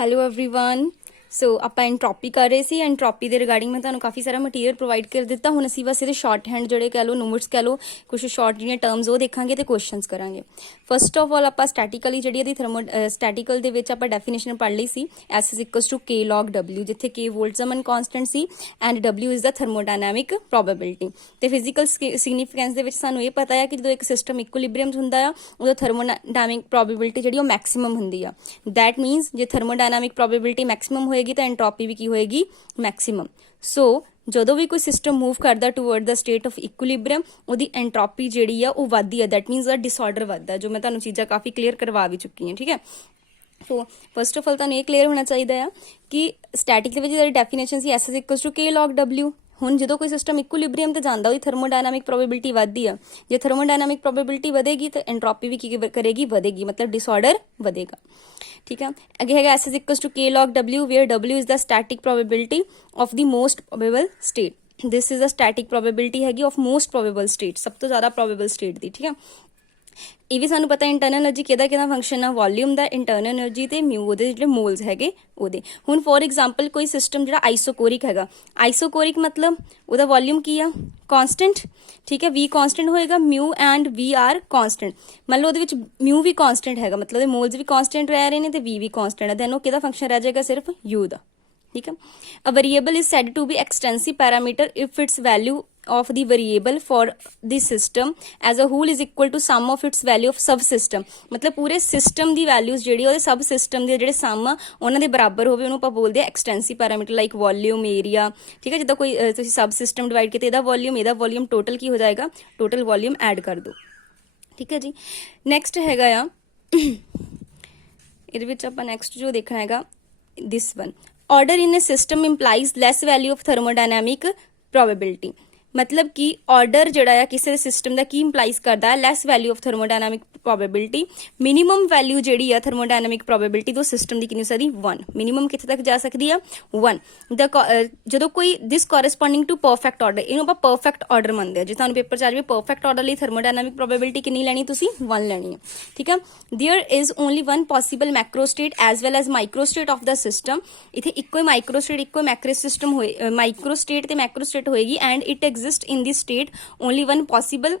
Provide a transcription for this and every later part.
Hello everyone. सो ਆਪਾਂ ਐਂਟਰੋਪੀ ਕਰ ਰਹੇ ਸੀ। ਐਂਟਰੋਪੀ ਦੇ ਰਿਗਾਰਡਿੰਗ ਮੈਂ ਤੁਹਾਨੂੰ ਕਾਫੀ ਸਾਰਾ ਮਟੀਰੀਅਲ ਪ੍ਰੋਵਾਈਡ ਕਰ ਦਿੱਤਾ। ਹੁਣ ਅਸੀਂ ਬਸ ਇਹਦੇ ਸ਼ਾਰਟ ਹੈਂਡ ਜਿਹੜੇ ਕਹਿ ਲਓ, ਨੋਟਸ ਕਹਿ ਲਓ, ਕੁਝ ਸ਼ਾਰਟ ਜਿਹੜੀਆਂ ਟਰਮਸ ਉਹ ਦੇਖਾਂਗੇ ਤੇ ਕੁਐਸਚਨਸ ਕਰਾਂਗੇ। ਫਸਟ ਆਫ ਆਲ ਆਪਾਂ ਸਟੈਟਿਕਲੀ ਜਿਹੜੀ ਇਹਦੀ ਸਟੈਟਿਕਲ ਦੇ ਵਿੱਚ ਆਪਾਂ ਡੈਫੀਨੇਸ਼ਨ ਪੜ੍ਹ ਲਈ ਸੀ। S is equals to K log W, ਜਿੱਥੇ K ਵੋਲਟਜ਼ਮਨ ਕਨਸਟੈਂਟ ਸੀ and W is the thermodynamic probability। ਤੇ ਫਿਜ਼ੀਕਲ ਸਿਗਨੀਫੀਕੈਂਸ ਦੇ ਵਿੱਚ ਸਾਨੂੰ ਇਹ ਪਤਾ ਹੈ ਕਿ ਜਦੋਂ ਇੱਕ ਸਿਸਟਮ ਇਕੁਇਲਿਬਰੀਅਮ ਹੁੰਦਾ ਆ ਉਦੋਂ ਥਰਮੋਡਾਇਨਾਮਿਕ ਪ੍ਰੋਬੇਬਿਲਿਟੀ ਜਿਹੜੀ ਉਹ ਮੈਕਸਿਮਮ ਹੁੰਦੀ ਆ। ਦੈਟ ਮੀਨਸ ਜੇ ਥਰਮੋਡਾਇਨਾਮਿਕ ਪ੍ਰੋਬੇਬਿਲਿਟੀ ਮੈਕਸਿਮਮ ਹੋਏਗੀ ਤਾਂ ਐਂਟਰੋਪੀ ਵੀ ਕੀ ਹੋਏਗੀ? ਮੈਕਸਿਮਮ। ਸੋ ਜਦੋਂ ਵੀ ਕੋਈ ਸਿਸਟਮ ਮੂਵ ਕਰਦਾ ਟੂਵਰਡ ਦਾ ਸਟੇਟ ਆਫ ਇਕੁਇਲਿਬਰੀਅਮ ਉਹਦੀ ਐਂਟਰੋਪੀ ਜਿਹੜੀ ਆ ਉਹ ਵੱਧਦੀ ਆ। ਦੈਟ ਮੀਨਸ ਦਾ ਡਿਸਆਰਡਰ ਵੱਧਦਾ, ਜੋ ਮੈਂ ਤੁਹਾਨੂੰ ਚੀਜ਼ਾਂ ਕਾਫੀ ਕਲੀਅਰ ਕਰਵਾ ਵੀ ਚੁੱਕੀ ਹਾਂ। ਠੀਕ ਹੈ, ਸੋ ਫਸਟ ਆਫ ਆਲ ਤੁਹਾਨੂੰ ਇਹ ਕਲੀਅਰ ਹੋਣਾ ਚਾਹੀਦਾ ਆ ਕਿ ਸਟੈਟਿਕ ਦੇ ਵਿੱਚ ਜਿਹੜੀ definition C S is equals to K log W। ਹੁਣ ਜਦੋਂ ਕੋਈ ਸਿਸਟਮ ਇਕੁਇਲਿਬਰੀਅਮ ਤੇ ਜਾਂਦਾ ਉਹਦੀ ਥਰਮੋਡਾਇਨਾਮਿਕ ਪ੍ਰੋਬੇਬਿਲਿਟੀ ਵੱਧਦੀ ਆ। ਜੇ ਥਰਮੋਡਾਇਨਾਮਿਕ ਪ੍ਰੋਬੇਬਿਲਿਟੀ ਵਧੇਗੀ ਤਾਂ ਐਂਟਰੋਪੀ ਵੀ ਕੀ ਕਰੇਗੀ? ਵਧੇਗੀ, ਮਤਲਬ ਡਿਸਆਰਡਰ ਵਧੇਗਾ। ਠੀਕ ਹੈ, ਅੱਗੇ ਹੈਗਾ S is equals to K log W where W is the static probability of the most probable state। this is the static probability ਹੈਗੀ of most probable state, ਸਭ ਤੋਂ ਜ਼ਿਆਦਾ probable state ਦੀ। ਠੀਕ ਹੈ, ਇਹ ਵੀ ਸਾਨੂੰ ਪਤਾ ਇੰਟਰਨਲ એનર્ਜੀ ਕਿਹਦਾ ਫੰਕਸ਼ਨ ਆ? ਵੋਲਿਊਮ ਦਾ। ਇੰਟਰਨਲ એનર્ਜੀ ਤੇ ਮਿਊ ਉਹਦੇ ਜਿਹੜੇ ਮੋਲਸ ਹੈਗੇ ਉਹਦੇ। ਹੁਣ ਫੋਰ ਐਗਜ਼ਾਮਪਲ ਕੋਈ ਸਿਸਟਮ ਜਿਹੜਾ ਆਈਸੋਕੋਰਿਕ ਹੈਗਾ, ਆਈਸੋਕੋਰਿਕ ਮਤਲਬ ਉਹਦਾ ਵੋਲਿਊਮ ਕੀ ਆ? ਕਾਂਸਟੈਂਟ। ਠੀਕ ਹੈ, V ਕਾਂਸਟੈਂਟ ਹੋਏਗਾ, ਮਿਊ ਐਂਡ V ਆਰ ਕਾਂਸਟੈਂਟ। ਮੰਨ ਲਓ ਉਹਦੇ ਵਿੱਚ ਮਿਊ ਵੀ ਕਾਂਸਟੈਂਟ ਹੈਗਾ, ਮਤਲਬ ਉਹਦੇ ਮੋਲਸ ਵੀ ਕਾਂਸਟੈਂਟ ਰਹਿ ਰਹੇ ਨੇ ਤੇ V ਵੀ ਕਾਂਸਟੈਂਟ ਹੈ। ਦੈਨ ਉਹ ਕਿਹਦਾ ਫੰਕਸ਼ਨ ਰਹਿ ਜਾਏਗਾ? ਸਿਰਫ U ਦਾ। ਠੀਕ ਹੈ, a variable is said to be extensive parameter if its value of the variable for the system as a whole is equal to sum of its value of subsystem। ਮਤਲਬ ਪੂਰੇ system ਦੀ values ਜਿਹੜੀ ਉਹਦੇ ਸਬ system ਦੇ ਜਿਹੜੇ ਸਮ ਆ ਉਹਨਾਂ ਦੇ ਬਰਾਬਰ ਹੋਵੇ, ਉਹਨੂੰ ਆਪਾਂ ਬੋਲਦੇ ਆ extensive parameter, like volume, area. ਠੀਕ ਹੈ, ਜਿੱਦਾਂ ਕੋਈ ਤੁਸੀਂ ਸਬ ਸਿਸਟਮ ਡਿਵਾਈਡ ਕੀਤਾ, ਇਹਦਾ ਵੋਲਿਊਮ ਟੋਟਲ ਕੀ ਹੋ ਜਾਏਗਾ? ਟੋਟਲ ਵੋਲਿਊਮ ਐਡ ਕਰ ਦਿਓ। ਠੀਕ ਹੈ ਜੀ, ਨੈਕਸਟ ਹੈਗਾ ਆ ਇਹਦੇ ਵਿੱਚ ਆਪਾਂ ਨੈਕਸਟ ਜੋ ਦੇਖਣਾ ਹੈਗਾ this one, order in a system implies less value of thermodynamic probability. ਮਤਲਬ ਕਿ ਆਰਡਰ ਜਿਹੜਾ ਆ ਕਿਸੇ ਸਿਸਟਮ ਦਾ ਕੀ ਇੰਪਲਾਈਜ਼ ਕਰਦਾ ਹੈ? Less value of thermodynamic probability. Minimum value ਜਿਹੜੀ ਆ ਥਰਮੋਡਾਇਨਾਮਿਕ ਪ੍ਰੋਬੇਬਿਲਿਟੀ ਤੋਂ ਸਿਸਟਮ ਦੀ ਕਿੰਨੀ ਹੋ ਸਕਦੀ? 1। ਮਿਨੀਮਮ ਕਿੱਥੇ ਤੱਕ ਜਾ ਸਕਦੀ ਆ? 1। ਜਦੋਂ ਕੋਈ ਦਿਸ ਕੋਰਸਪੋਂਡਿੰਗ ਟੂ ਪਰਫੈਕਟ ਆਰਡਰ, ਇਹਨੂੰ ਆਪਾਂ ਪਰਫੈਕਟ ਆਰਡਰ ਮੰਨਦੇ ਆ। ਜੇ ਤੁਹਾਨੂੰ ਪੇਪਰ ਚ ਆ ਜਾਵੇ ਪਰਫੈਕਟ ਆਰਡਰ ਲਈ ਥਰਮੋਡਾਇਨਾਮਿਕ ਪ੍ਰੋਬੇਬਿਲਿਟੀ ਕਿੰਨੀ ਲੈਣੀ? ਤੁਸੀਂ 1 ਲੈਣੀ ਹੈ। ਠੀਕ ਹੈ, there is only one possible Macro state as well as micro state of the system. ਇੱਥੇ ਇੱਕੋ ਹੀ ਮਾਈਕਰੋ ਸਟੇਟ, ਇੱਕੋ ਮੈਕਰੋ ਸਿਸਟਮ ਹੋਏ, ਮਾਈਕਰੋ ਸਟੇਟ ਤੇ ਮੈਕਰੋ ਸਟੇਟ ਹੋਏਗੀ and it exist in the state only one possible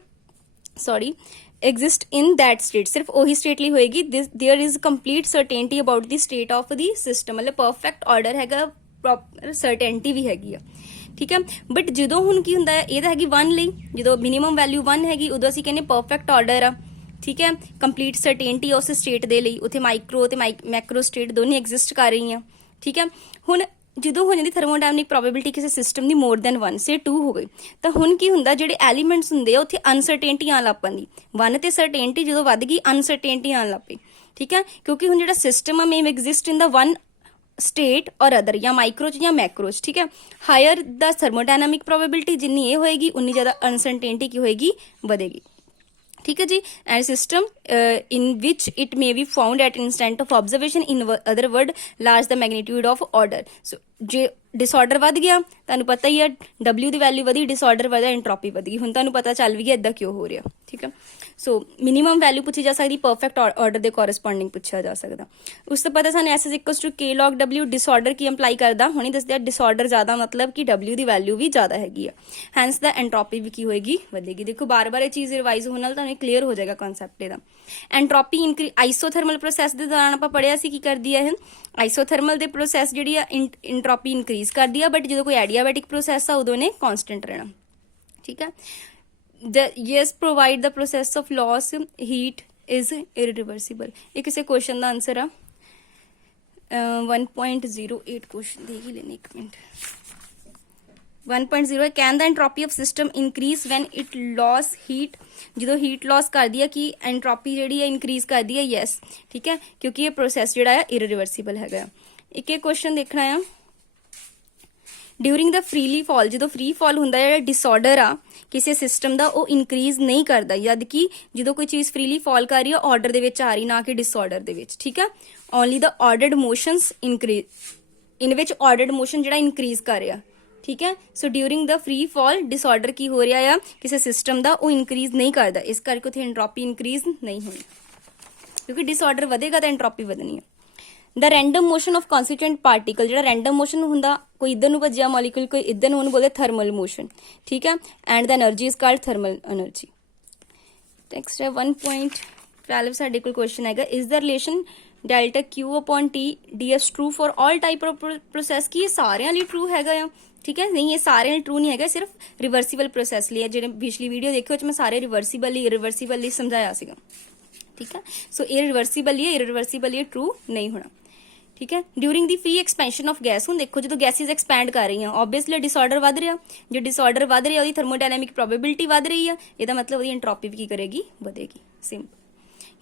exist in that state। ਸਿਰਫ ਉਹੀ state ਲਈ ਹੋਏਗੀ। there is complete certainty about the state of the system। ਮਤਲਬ perfect order ਹੈਗਾ, proper certainty ਵੀ ਹੈਗੀ ਆ। ਠੀਕ ਹੈ, ਬਟ ਜਦੋਂ ਹੁਣ ਕੀ ਹੁੰਦਾ ਹੈ, ਇਹ ਤਾਂ ਹੈਗੀ 1 ਲਈ, ਜਦੋਂ ਮਿਨੀਮਮ ਵੈਲਿਊ 1 ਹੈਗੀ ਉਦੋਂ ਅਸੀਂ ਕਹਿੰਦੇ ਪਰਫੈਕਟ ਆਰਡਰ ਆ। ਠੀਕ ਹੈ, ਕੰਪਲੀਟ ਸਰਟੇਨਟੀ ਉਸ ਸਟੇਟ ਦੇ ਲਈ ਉੱਥੇ ਮਾਈਕਰੋ ਤੇ ਮੈਕਰੋ ਸਟੇਟ ਦੋਨੇ ਐਗਜ਼ਿਸਟ ਕਰ ਰਹੀਆਂ। ਠੀਕ ਹੈ, ਹੁਣ ਜਦੋਂ ਹੋ ਜਾਂਦੀ ਥਰਮੋਡਾਇਨਾਮਿਕ ਪ੍ਰੋਬੇਬਿਲਿਟੀ ਕਿਸੇ ਸਿਸਟਮ ਦੀ ਮੋਰ ਦੈਨ 1 ਸੇ 2 ਹੋ ਗਈ ਤਾਂ ਹੁਣ ਕੀ ਹੁੰਦਾ, ਜਿਹੜੇ ਐਲੀਮੈਂਟਸ ਹੁੰਦੇ ਆ ਉੱਥੇ ਅਨਸਰਟੇਨਟੀ ਆਉਣ ਲੱਗ ਪੈਂਦੀ। 1 ਤੇ ਸਰਟੇਨਟੀ ਜਦੋਂ ਵੱਧ ਗਈ ਅਨਸਰਟੇਨਟੀ ਆਉਣ ਲੱਗ ਪਈ। ਠੀਕ ਹੈ, ਕਿਉਂਕਿ ਹੁਣ ਜਿਹੜਾ ਸਿਸਟਮ ਆ ਮੇਮ ਐਗਜ਼ਿਸਟ ਇਨ ਦਾ 1 ਸਟੇਟ ਔਰ ਅਦਰ, ਜਾਂ ਮਾਈਕਰੋ ਚ ਜਾਂ ਮੈਕਰੋ ਚ। ਠੀਕ ਹੈ, ਹਾਇਰ ਦਾ ਥਰਮੋਡਾਇਨਾਮਿਕ ਪ੍ਰੋਬੇਬਿਲਿਟੀ ਜਿੰਨੀ ਇਹ ਹੋਏਗੀ ਉਨੀ ਜ਼ਿਆਦਾ ਅਨਸਰਟੇਨਟੀ ਕੀ ਹੋਏਗੀ? ਵਧੇਗੀ। ਠੀਕ ਹੈ ਜੀ, and system in which it may be found at instant of observation, in other word large the magnitude of order. So ਜੇ ਡਿਸਆਰਡਰ ਵੱਧ ਗਿਆ, ਤੁਹਾਨੂੰ ਪਤਾ ਹੀ ਆ W ਦੀ ਵੈਲਿਊ ਵਧੀ, ਡਿਸਆਰਡਰ ਵਧਿਆ, ਐਂਟਰੋਪੀ ਵਧ ਗਈ। ਹੁਣ ਤੁਹਾਨੂੰ ਪਤਾ ਚੱਲ ਵੀ ਗਿਆ ਇੱਦਾਂ ਕਿਉਂ ਹੋ ਰਿਹਾ। ਠੀਕ ਹੈ, ਸੋ ਮਿਨੀਮਮ ਵੈਲਿਊ ਪੁੱਛੀ ਜਾ ਸਕਦੀ, ਪਰਫੈਕਟ ਆਰਡਰ ਦੇ ਕੋਰਸਪੋਂਡਿੰਗ ਪੁੱਛਿਆ ਜਾ ਸਕਦਾ। ਉਸ ਤੋਂ ਪਤਾ ਸਾਨੂੰ S is equals to K log W। Disorder Ki employee ਕਰਦਾ? ਹੁਣੇ ਦੱਸਦੇ ਆ ਡਿਸਆਰਡਰ ਜ਼ਿਆਦਾ ਮਤਲਬ ਕਿ W ਦੀ ਵੈਲਿਊ ਵੀ ਜ਼ਿਆਦਾ ਹੈਗੀ ਆ, ਹੈਂਸ ਦਾ ਐਂਟਰੋਪੀ ਵੀ ਕੀ ਹੋਏਗੀ? ਵਧੇਗੀ। ਦੇਖੋ ਬਾਰ-ਬਾਰ ਇਹ ਚੀਜ਼ ਰਿਵਾਈਜ਼ ਹੋਣ ਨਾਲ ਤੁਹਾਨੂੰ ਕਲੀਅਰ ਹੋ ਜਾਏਗਾ ਕਨਸੈਪਟ ਇਹਦਾ। ਐਂਟਰੋਪੀ ਆਈਸੋਥਰਮਲ ਪ੍ਰੋਸੈਸ ਦੇ ਦੌਰਾਨ ਆਪਾਂ ਪੜ੍ਹਿਆ ਸੀ ਕੀ ਕਰਦੀ ਹੈ ਇਹ? ਆਈਸੋਥਰਮਲ ਦੇ ਪ੍ਰੋਸੈਸ ਜਿਹੜੀ ਆ ਐਂਟਰੋਪੀ ਇਨਕਰੀਜ਼ ਕਰਦੀ ਆ, ਬਟ ਜਦੋਂ ਕੋਈ ਐਡੀਆਬੈਟਿਕ ਪ੍ਰੋਸੈਸ ਆ ਉਦੋਂ ਨੇ ਕਾਂਸਟੈਂਟ ਰਹਿਣਾ। ਠੀਕ ਹੈ, yes provide the process of loss heat is irreversible। ਇਹ ਕਿਸੇ ਕੁਐਸਚਨ ਦਾ ਆਨਸਰ ਆ 1.08 ਕੁਐਸਚਨ ਦੇਖ ਹੀ ਲੈਣੇ। 1 minute. 1.0 can the entropy of system increase when it loss heat. ਜਦੋਂ ਹੀਟ ਲॉस ਕਰਦੀ ਆ ਕਿ ਐਂਟਰੋਪੀ ਜਿਹੜੀ ਹੈ ਇਨਕਰੀਜ਼ ਕਰਦੀ ਹੈ? ਯੈਸ। ਠੀਕ ਹੈ, ਕਿਉਂਕਿ ਇਹ ਪ੍ਰੋਸੈਸ ਜਿਹੜਾ ਆ ਇਰਰਿਵਰਸੀਬਲ ਹੈਗਾ। ਇੱਕ ਕੁਐਸਚਨ ਦੇਖਣਾ ਆ, ਡਿਊਰਿੰਗ ਦਾ ਫ੍ਰੀਲੀ ਫਾਲ, ਜਦੋਂ ਫ੍ਰੀ ਫਾਲ ਹੁੰਦਾ ਜਿਹੜਾ ਡਿਸਆਰਡਰ ਆ ਕਿਸੇ ਸਿਸਟਮ ਦਾ ਉਹ ਇਨਕਰੀਜ਼ ਨਹੀਂ ਕਰਦਾ, ਜਦ ਕਿ ਜਦੋਂ ਕੋਈ ਚੀਜ਼ ਫ੍ਰੀਲੀ ਫਾਲ ਕਰ ਰਹੀ ਆ ਆਰਡਰ ਦੇ ਵਿੱਚ ਆ ਰਹੀ, ਨਾ ਕਿ ਡਿਸਆਰਡਰ ਦੇ ਵਿੱਚ। ਠੀਕ ਹੈ, only the ordered motions increase, in which ordered motion ਜਿਹੜਾ ਇਨਕਰੀਜ਼ ਕਰ ਰਿਹਾ। ਠੀਕ ਹੈ, so during the free fall disorder ਕੀ ਹੋ ਰਿਹਾ ਆ ਕਿਸੇ ਸਿਸਟਮ ਦਾ, ਉਹ ਇਨਕਰੀਜ਼ ਨਹੀਂ ਕਰਦਾ, ਇਸ ਕਰਕੇ ਉੱਥੇ ਐਂਟਰੋਪੀ ਇਨਕਰੀਜ਼ ਨਹੀਂ ਹੋਣੀ, ਕਿਉਂਕਿ ਡਿਸਆਰਡਰ ਵਧੇਗਾ ਤਾਂ ਐਂਟਰੋਪੀ ਵਧਣੀ ਹੈ। ਦ ਰੈਂਡਮ ਮੋਸ਼ਨ ਆਫ ਕਨਸਟੀਟੂਐਂਟ ਪਾਰਟੀਕਲ, ਜਿਹੜਾ ਰੈਂਡਮ ਮੋਸ਼ਨ ਹੁੰਦਾ, ਕੋਈ ਇੱਧਰ ਨੂੰ ਭੱਜਿਆ ਮੋਲੀਕੂਲ, ਕੋਈ ਇੱਧਰ ਨੂੰ, ਉਹਨੂੰ ਬੋਲਦੇ ਥਰਮਲ ਮੋਸ਼ਨ, ਠੀਕ ਹੈ। And the energy is called thermal energy. Next ਹੈ 1.12 ਸਾਡੇ ਕੋਲ ਕੁਐਸਚਨ ਹੈਗਾ, is the relation delta Q upon T ds true for all type of process, ਕੀ ਇਹ ਸਾਰਿਆਂ ਲਈ ਟਰੂ ਹੈਗਾ ਆ, ਠੀਕ ਹੈ। ਨਹੀਂ, ਇਹ ਸਾਰਿਆਂ ਲਈ ਟਰੂ ਨਹੀਂ ਹੈਗਾ, ਸਿਰਫ ਰਿਵਰਸੀਬਲ ਪ੍ਰੋਸੈਸ ਲਈ ਹੈ। ਜਿਹੜੇ ਪਿਛਲੀ ਵੀਡੀਓ ਦੇਖਿਓ ਉਹ 'ਚ ਮੈਂ ਸਾਰੇ ਰਿਵਰਸੀਬਲ ਲਈ ਸਮਝਾਇਆ ਸੀਗਾ, ਠੀਕ ਹੈ। ਸੋ ਇਹ ਰਿਵਰਸੀਬਲ ਹੀ ਹੈ, ਇਰਰਿਵਰਸੀਬਲ ਟਰੂ ਨਹੀਂ ਹੋਣਾ, ਠੀਕ ਹੈ। During the free expansion of gas, ਹੁਣ ਦੇਖੋ ਜਦੋਂ ਗੈਸਿਸ ਐਕਸਪੈਂਡ ਕਰ ਰਹੀਆਂ, ਆਬਵੀਅਸਲੀ ਡਿਸਆਰਡਰ ਵੱਧ ਰਿਹਾ, ਜੇ ਡਿਸਆਰਡਰ ਵੱਧ ਰਿਹਾ ਉਹਦੀ ਥਰਮੋਡਾਇਨਾਮਿਕ ਪ੍ਰੋਬੇਬਿਲਿਟੀ ਵੱਧ ਰਹੀ ਆ, ਇਹਦਾ ਮਤਲਬ ਉਹਦੀ ਐਂਟਰੋਪੀ ਵੀ ਕੀ ਕਰੇਗੀ, ਵਧੇਗੀ, ਸਿੰਪਲ,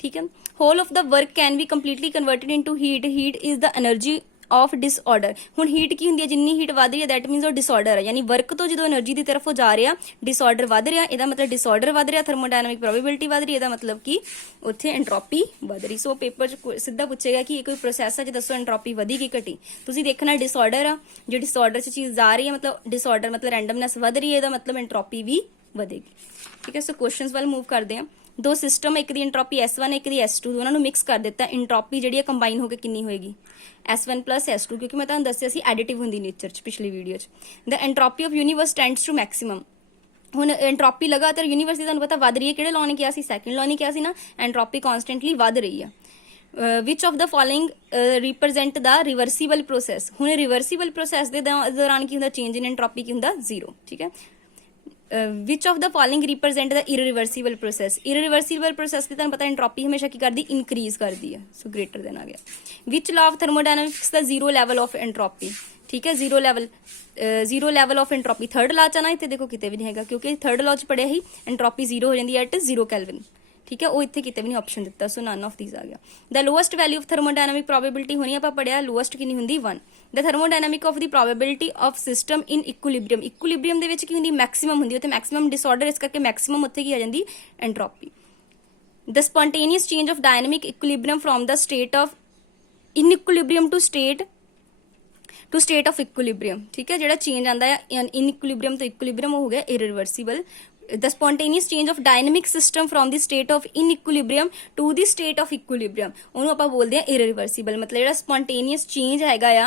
ਠੀਕ ਹੈ। Whole of the work can be completely converted into heat, heat is the energy of disorder. ਹੁਣ ਹੀਟ ਕੀ ਹੁੰਦੀ ਹੈ, ਜਿੰਨੀ ਹੀਟ ਵੱਧ ਰਹੀ ਹੈ ਦੈਟ ਮੀਨਸ ਉਹ ਡਿਸਆਰਡਰ ਹੈ, ਯਾਨੀ ਵਰਕ ਤੋਂ ਜਦੋਂ એનર્ਜੀ ਦੀ ਤਰਫ ਉਹ ਜਾ ਰਿਹਾ, ਡਿਸਆਰਡਰ ਵੱਧ ਰਿਹਾ, ਇਹਦਾ ਮਤਲਬ ਡਿਸਆਰਡਰ ਵੱਧ ਰਿਹਾ, ਥਰਮੋਡਾਇਨਾਮਿਕ ਪ੍ਰੋਬੇਬਿਲਿਟੀ ਵੱਧ ਰਹੀ, ਇਹਦਾ ਮਤਲਬ ਕਿ ਉੱਥੇ ਐਂਟਰੋਪੀ ਵੱਧ ਰਹੀ। ਸੋ ਪੇਪਰ 'ਚ ਸਿੱਧਾ ਪੁੱਛੇਗਾ ਕਿ ਇਹ ਕੋਈ ਪ੍ਰੋਸੈਸ ਹੈ ਜੇ ਦੱਸੋ ਐਂਟਰੋਪੀ ਵਧੀ ਕਿ ਘਟੀ, ਤੁਸੀਂ ਦੇਖਣਾ ਡਿਸਆਰਡਰ ਆ, ਜੇ ਡਿਸਆਰਡਰ 'ਚ ਚੀਜ਼ ਜਾ ਰਹੀ ਹੈ ਮਤਲਬ ਡਿਸਆਰਡਰ ਮਤਲਬ ਰੈਂਡਮਨੈਸ ਵੱਧ ਰਹੀ ਹੈ, ਇਹਦਾ ਮਤਲਬ ਐਂਟਰੋਪੀ ਵੀ ਵਧੇਗੀ, ਠੀਕ ਹੈ। ਸੋ ਕੁਐਸਚਨਸ ਵੱਲ ਮੂਵ ਕਰਦੇ ਹਾਂ। ਦੋ ਸਿਸਟਮ, ਇੱਕ ਦੀ ਐਂਟਰੋਪੀ S1 ਇੱਕ ਦੀ S2, ਦੋਨਾਂ ਨੂੰ ਮਿਕਸ ਕਰ ਦਿੱਤਾ, ਐਂਟਰੋਪੀ ਜਿਹੜੀ ਹੈ ਕੰਬਾਈਨ ਹੋ ਕੇ ਕਿੰਨੀ ਹੋਏਗੀ, S1 plus S2, ਕਿਉਂਕਿ ਮੈਂ ਤੁਹਾਨੂੰ ਦੱਸਿਆ ਸੀ ਐਡੀਟਿਵ ਹੁੰਦੀ ਨੇਚਰ 'ਚ ਪਿਛਲੀ ਵੀਡੀਓ 'ਚ। ਦ ਐਂਟਰੋਪੀ ਆਫ ਯੂਨੀਵਰਸ ਟੈਂਡਸ ਟੂ ਮੈਕਸਿਮਮ, ਹੁਣ ਐਂਟਰੋਪੀ ਲਗਾਤਾਰ ਯੂਨੀਵਰਸ ਦੀ ਤੁਹਾਨੂੰ ਪਤਾ ਵੱਧ ਰਹੀ ਹੈ, ਕਿਹੜੇ ਲਾਅ ਨੇ ਕਿਹਾ ਸੀ, ਸੈਕੰਡ ਲਾਅ ਨੇ ਕਿਹਾ ਸੀ ਨਾ, ਐਂਟਰੋਪੀ ਕਨਸਟੈਂਟਲੀ ਵੱਧ ਰਹੀ ਹੈ। Which of the following represent the reversible process, ਹੁਣ ਰਿਵਰਸੀਬਲ ਪ੍ਰੋਸੈਸ ਦੇ ਦੌਰਾਨ ਕੀ ਹੁੰਦਾ, ਚੇਂਜ ਇਨ ਐਂਟਰੋਪੀ ਕੀ ਹੁੰਦਾ, 0, ਠੀਕ ਹੈ। Which of the following represent the irreversible process, irreversible process ਦੀ ਤੁਹਾਨੂੰ ਪਤਾ ਐਂਟਰੋਪੀ ਹਮੇਸ਼ਾ ਕੀ ਕਰਦੀ, ਇਨਕਰੀਜ਼ ਕਰਦੀ ਹੈ, ਸੋ ਗ੍ਰੇਟਰ ਦੇਨ ਆ ਗਿਆ। Which law of thermodynamics the zero level of entropy, ਠੀਕ ਹੈ, zero level of entropy. Third law 'ਚ ਨਾ ਇੱਥੇ ਦੇਖੋ ਕਿਤੇ ਵੀ ਨਹੀਂ ਹੈਗਾ, ਕਿਉਂਕਿ ਥਰਡ ਲਾਅ 'ਚ ਪੜਿਆ ਹੀ ਐਂਟਰੋਪੀ ਜ਼ੀਰੋ ਹੋ ਜਾਂਦੀ ਹੈ ਐਟ 0 ਕੈਲਵਿਨ, ਠੀਕ ਹੈ, ਉਹ ਇੱਥੇ ਕਿਤੇ ਵੀ ਨਹੀਂ ਆਪਸ਼ਨ ਦਿੱਤਾ, ਸੋ ਨਨ ਆਫ ਥੀਸ ਆ ਗਿਆ। The lowest value of thermodynamic probability ਹੋਣੀ ਆਪਾਂ ਪੜਿਆ, ਲੋਐਸਟ ਕਿੰਨੀ ਹੁੰਦੀ, 1। The thermodynamic of the probability of system in equilibrium, equilibrium ਦੇ ਵਿੱਚ ਕੀ ਹੁੰਦੀ, ਮੈਕਸਿਮਮ ਹੁੰਦੀ, ਉੱਥੇ ਮੈਕਸਿਮਮ ਡਿਸਆਰਡਰ, ਇਸ ਕਰਕੇ ਮੈਕਸਿਮਮ ਉੱਥੇ ਕੀ ਆ ਜਾਂਦੀ, entropy. The spontaneous change of dynamic equilibrium from the state of inequilibrium to state of equilibrium, ਠੀਕ ਹੈ, ਜਿਹੜਾ ਚੇਂਜ ਆਉਂਦਾ ਹੈ ਇਨਇਕੁਇਲਿਬ੍ਰੀਅਮ ਤੋਂ ਇਕੁਇਲਿਬ੍ਰੀਅਮ ਹੋ ਗਿਆ ਇਰਰਿਵਰਸੀਬਲ। The spontaneous change of dynamic system from the state of inequilibrium to the state of equilibrium, ਉਹਨੂੰ ਆਪਾਂ ਬੋਲਦੇ ਆ irreversible, ਮਤਲਬ ਜਿਹੜਾ spontaneous change ਹੈਗਾ ਆ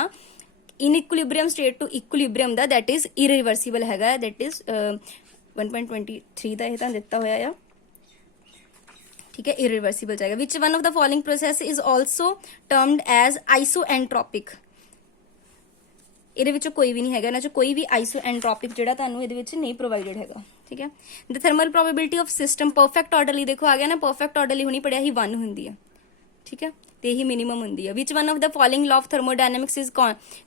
inequilibrium state to equilibrium the, that is irreversible ਹੈਗਾ, that is 1.23 ਦਾ ਇਹ ਤਾਂ ਦਿੱਤਾ ਹੋਇਆ ਆ, ਠੀਕ ਹੈ, irreversible ਜਾਏਗਾ। Which one of the following process is also termed as isoentropic, ਇਹਦੇ ਵਿੱਚ ਕੋਈ ਵੀ ਨਹੀਂ ਹੈਗਾ, ਇਹਨਾਂ 'ਚ ਕੋਈ ਵੀ ਆਈਸੋਐਂਟ੍ਰੋਪਿਕ ਜਿਹੜਾ ਤੁਹਾਨੂੰ ਇਹਦੇ ਵਿੱਚ ਨਹੀਂ ਪ੍ਰੋਵਾਈਡਡ ਹੈਗਾ, ਠੀਕ ਹੈ। The thermal probability of system perfect order ਲਈ ਦੇਖੋ ਆ ਗਿਆ ਨਾ, ਪਰਫੈਕਟ ਆਰਡਰ ਲਈ ਹੁਣੀ ਪੜਿਆ ਹੀ 1 ਹੁੰਦੀ ਹੈ, ਠੀਕ ਹੈ, ਤੇ ਇਹੀ ਮਿਨੀਮਮ ਹੁੰਦੀ ਹੈ। Which one of the following law of thermodynamics is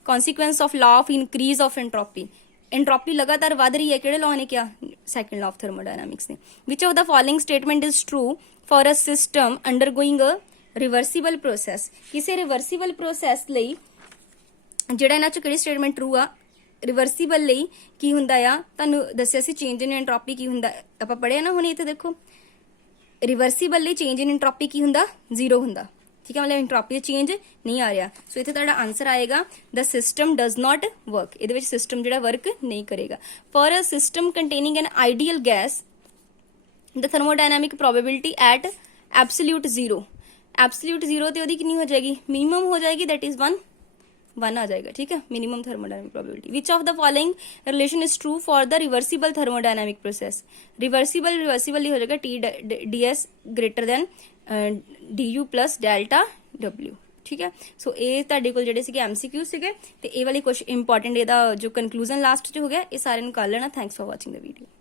consequence of law of increase of entropy, entropy ਲਗਾਤਾਰ ਵੱਧ ਰਹੀ ਹੈ, ਕਿਹੜੇ ਲਾਅ ਨੇ ਕਿਹਾ, ਸੈਕੰਡ ਲਾਅ ਆਫ ਥਰਮੋਡਾਇਨਾਮਿਕਸ ਨੇ। Which of the following statement is true for a system undergoing a reversible process, ਕਿਸੇ reversible process ਲਈ ਜਿਹੜਾ ਇਹਨਾਂ 'ਚ ਕਿਹੜੀ ਸਟੇਟਮੈਂਟ ਟਰੂ ਆ, ਰਿਵਰਸੀਬਲ ਲਈ ਕੀ ਹੁੰਦਾ ਆ, ਤੁਹਾਨੂੰ ਦੱਸਿਆ ਸੀ ਚੇਂਜ ਇਨ ਐਂਟਰੋਪੀ ਕੀ ਹੁੰਦਾ, ਆਪਾਂ ਪੜ੍ਹਿਆ ਨਾ ਹੁਣ ਇੱਥੇ ਦੇਖੋ, ਰਿਵਰਸੀਬਲ ਲਈ ਚੇਂਜ ਇਨ ਐਂਟਰੋਪੀ ਕੀ ਹੁੰਦਾ, 0 ਹੁੰਦਾ, ਠੀਕ ਹੈ, ਮਤਲਬ ਐਂਟਰੋਪੀ 'ਚ ਚੇਂਜ ਨਹੀਂ ਆ ਰਿਹਾ। ਸੋ ਇੱਥੇ ਤੁਹਾਡਾ ਆਨਸਰ ਆਏਗਾ the system does not work, ਇਹਦੇ ਵਿੱਚ ਸਿਸਟਮ ਜਿਹੜਾ ਵਰਕ ਨਹੀਂ ਕਰੇਗਾ। For a system containing an ideal gas the thermodynamic probability at absolute 0, absolute 0 ਤੇ ਉਹਦੀ ਕਿੰਨੀ ਹੋ ਜਾਏਗੀ, ਮਿਨੀਮਮ ਹੋ ਜਾਏਗੀ, दैट इज 1 आ जाएगा, ठीक है, minimum thermodynamic probability. Which of the following relation is true for the reversible thermodynamic process, reversible ही हो जाएगा T ds greater than du plus delta W, ठीक है। सो ये ਤੁਹਾਡੇ ਕੋਲ ਜਿਹੜੇ ਸੀਗੇ MCQ ਸੀਗੇ, ਤੇ ਇਹ ਵਾਲੀ ਕੁਝ ਇੰਪੋਰਟੈਂਟ ਇਹਦਾ ਜੋ ਕਨਕਲੂਜਨ ਲਾਸਟ 'ਚ ਹੋ ਗਿਆ, ਇਹ ਸਾਰਿਆਂ ਨੂੰ ਕਰ ਲੈਣਾ। Thanks for watching the video.